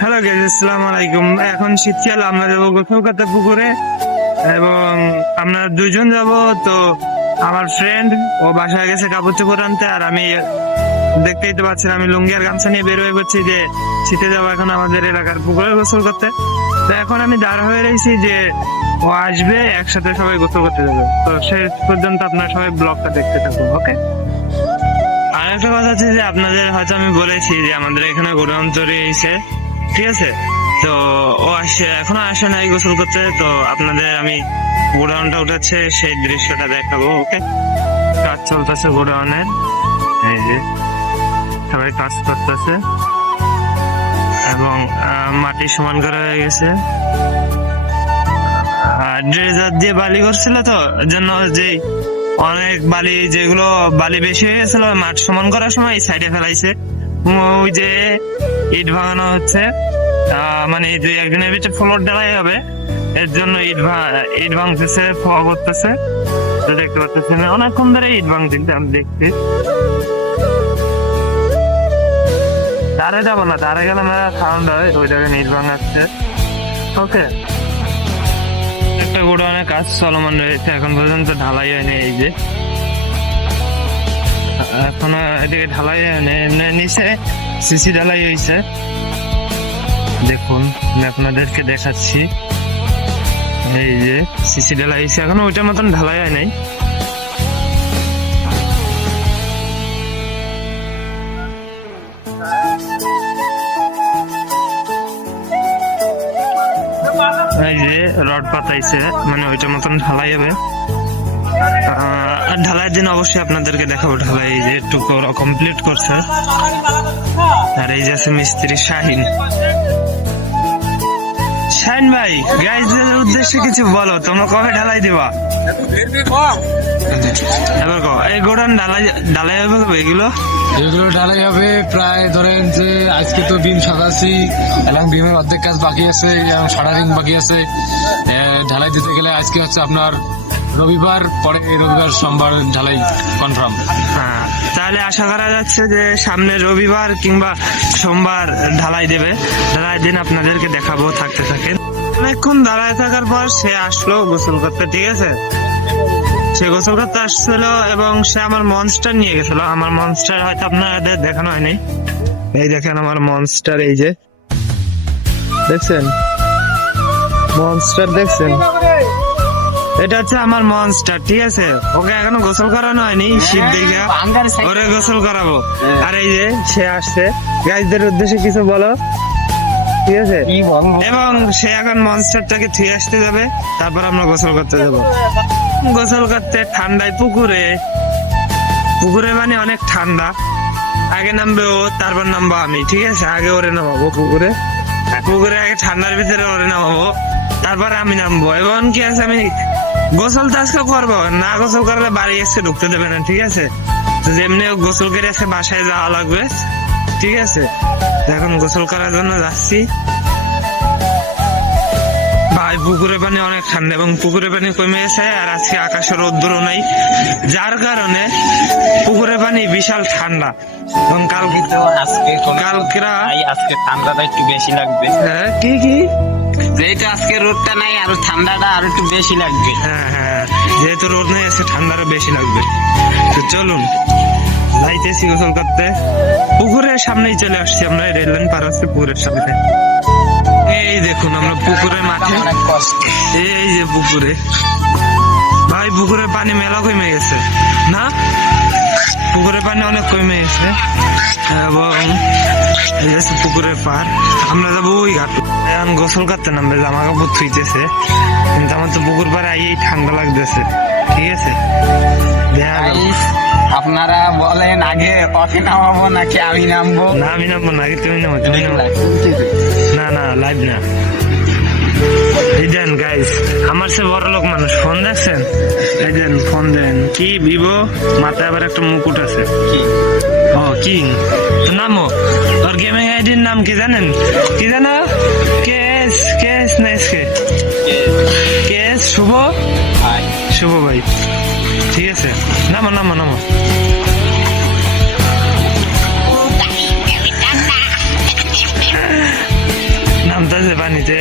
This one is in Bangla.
হ্যালো গাইস, আসসালামু আলাইকুম। এখন শীতকাল, আমরা যাবো গোসল করতে পুকুরে এবং আমরা দুজন যাব। তো আমার ফ্রেন্ড ও বাসায় গেছে কাপড় চোপড় আনতে, আর আমি দেখতেই তো পাচ্ছেন আমি লুঙ্গি আর গামছা নিয়ে বের হয়ে পড়ছি যে শীতে যাবো এখন আমাদের এলাকার পুকুরে গোসল করতে। তো এখন আমি দাঁড় হয়ে রয়েছি যে ও আসবে, একসাথে সবাই গোসল করতে যাবে। তো শেষ পর্যন্ত আপনারা সবাই ব্লগটা দেখতে থাকুন, ওকে? আর একটা কথা হচ্ছে যে আপনাদের হয়তো আমি বলেছি যে আমাদের এখানে গোডাউন তৈরি হয়েছে, ঠিক আছে? তো ও এখনো আসে নাই গোসল করতে। তো আপনাদের আমি গোডাউনটা উঠাচ্ছে সেই দৃশ্যটা দেখাবো, ওকে? কাজ চলতেছে গোডাউনের, এই যে সবাই কাজ করতেছে এবং মাটি সমান করা হয়ে গেছে। ড্রেজার দিয়ে বালি করছিল, তো এর জন্য যে অনেক বালি, যেগুলো বালি বেশি হয়ে গেছিল মাঠ সমান করার সময় এই সাইডে ফেলাইছে। ওই যে ইট ভাঙানো হচ্ছে, মানে দুই একদিনের ভিতরে ফ্লোর ঢালাই হবে, এর জন্য ইট ভাঙতেছে, ফোয়া করতেছে। তো দেখতে পাচ্ছেন অনেকক্ষণ ধরে ইট ভাঙতেছে, আমি দেখছি। তারে যাবো না, তারে গেলে আমরা সাউন্ড হয়, ওই জায়গায় ইট ভাঙাচ্ছে, ওকে? একটা গোডাউনে কাজ চলমান রয়েছে, এখন পর্যন্ত ঢালাই হয়নি। এই যে এখনো এদিকে ঢালাই হয়নি, নিচে সিসি ঢালাই হয়েছে। দেখুন আমি আপনাদেরকে দেখাচ্ছি, এই যে সিসি ঢালাই হয়েছে, এখনো ওইটার মতন ঢালাই হয় নাই। এই যে রড পাতাইছে, মানে ওইটার মতন ঢালাই হবে। ঢালাইয়ের দিন অবশ্যই আপনাদেরকে দেখাবো ঢালাই, এই যে একটু কমপ্লিট করছে। আর এই যে আছে মিস্ত্রি শাহিন। শাহিন ভাই, গাইজদের উদ্দেশ্যে কিছু বলো, তোমরা কবে ঢালাই দিবা? এবার কো এই গোডাউন ঢালাই হবে কবে? এগুলো ঢালাই হবে প্রায় ধরেন যে আজকে তো বিম সাজাচ্ছি এবং বিমের অর্ধেক কাজ বাকি আছে এবং শাটারিং বাকি আছে। ঢালাই দিতে গেলে আজকে হচ্ছে আপনার রবিবার, পরে রবিবার সোমবার ঢালাই কনফার্ম। হ্যাঁ, তাহলে আশা করা যাচ্ছে যে সামনে রবিবার কিংবা সোমবার ঢালাই দেবে। ঢালাই দিন আপনাদেরকে দেখাবো, থাকতে থাকেন। অনেকক্ষণ দাঁড়ায় থাকার পর সে আসলো গোসল করতে, ঠিক আছে? সে গোসল করতে আসছিল এবং সে আমার মনস্টার নিয়ে গেছিল। আমার মনস্টার হয়তো আপনাদের দেখানো হয়নি, এই দেখেন আমার মনস্টার, এই যে দেখছেন মনস্টার, দেখছেন? এটা হচ্ছে আমার মনস্টার, ঠিক আছে? ওকে এখনো গোসল করানো হয়নি, শীত দেখে ওরে গোসল করাবো। আর এই যে সে আসছে, গাইজদের উদ্দেশ্যে কিছু বলো, ঠিক আছে? এবং সে এখন মনস্টারটাকে ধুয়ে আসতে যাবে, তারপর আমরা গোসল করতে যাবো। গোসল করতে ঠান্ডায় পুকুরে মানে অনেক ঠান্ডা। আগে নামবে ও, তারপর নামবো আমি, ঠিক আছে? আগে ওরে নামাবো পুকুরে আগে ঠান্ডার ভিতরে ওরে নামাবো, তারপরে আমি নামবো। এবং কি আছে, আমি গোসল তো আজকে করবো না, গোসল করলে বাড়ি এসে ঢুকতে দেবে না, ঠিক আছে? তো যেমনি গোসল করে এসে বাসায় যাওয়া লাগবে, ঠিক আছে? এখন গোসল করার জন্য যাচ্ছি। ভাই পুকুরের পানি অনেক ঠান্ডা এবং পুকুরের পানি কমে গেছে, আর আজকে আকাশে রোদ্দুরও নাই, যার কারণে পুকুরের পানি বিশাল ঠান্ডা। এবং আজকে ঠান্ডাটা একটু বেশি লাগবে। হ্যাঁ, কি যেহেতু আজকে রোদটা নাই, আরো ঠান্ডাটা আরো একটু বেশি লাগবে। হ্যাঁ, যেহেতু রোদ নেই আছে, ঠান্ডারও বেশি লাগবে। তো চলুন যাইতেছি গোসল করতে। পুকুরের সামনেই চলে আসছি আমরা, রেল লাইন পার হচ্ছে পুকুরের সামনে। এই দেখুন আমরা পুকুরের মাঠে, অনেক কষ্ট। এই যে পুকুরে ভাই, পুকুরের পানি মেলা কমে গেছে না? পুকুরের পানি অনেক কমে গেছে এবং এই হচ্ছে পুকুরের পার। আমরা যাবো ওই ঘাট, এখন গোসল করতে নামবে, জামা কাপড় ধুইতেছে, কিন্তু আমার তো পুকুর পাড়ে আইয়েই ঠান্ডা লাগতেছে, ঠিক আছে? দেখা গেল। আপনারা বলেন আগে কফি নামাবো নাকি আমি নামবো? না, আমি নামবো না, আগে তুমি নামো। না লাইভ না। এই দেন গাইস, আমার সে বড় লোক মানুষ, ফোন দেখছেন? এই দেন ফোন দেন, কি ভিভো, মাথায় আবার একটা মুকুট আছে। ও কিং, তো নামো। তোর গেমিং আইডির নাম কি জানেন? কি জানো? কেস না এসকে? কেস শুভ ভাই, ঠিক আছে? নামো। পানিতে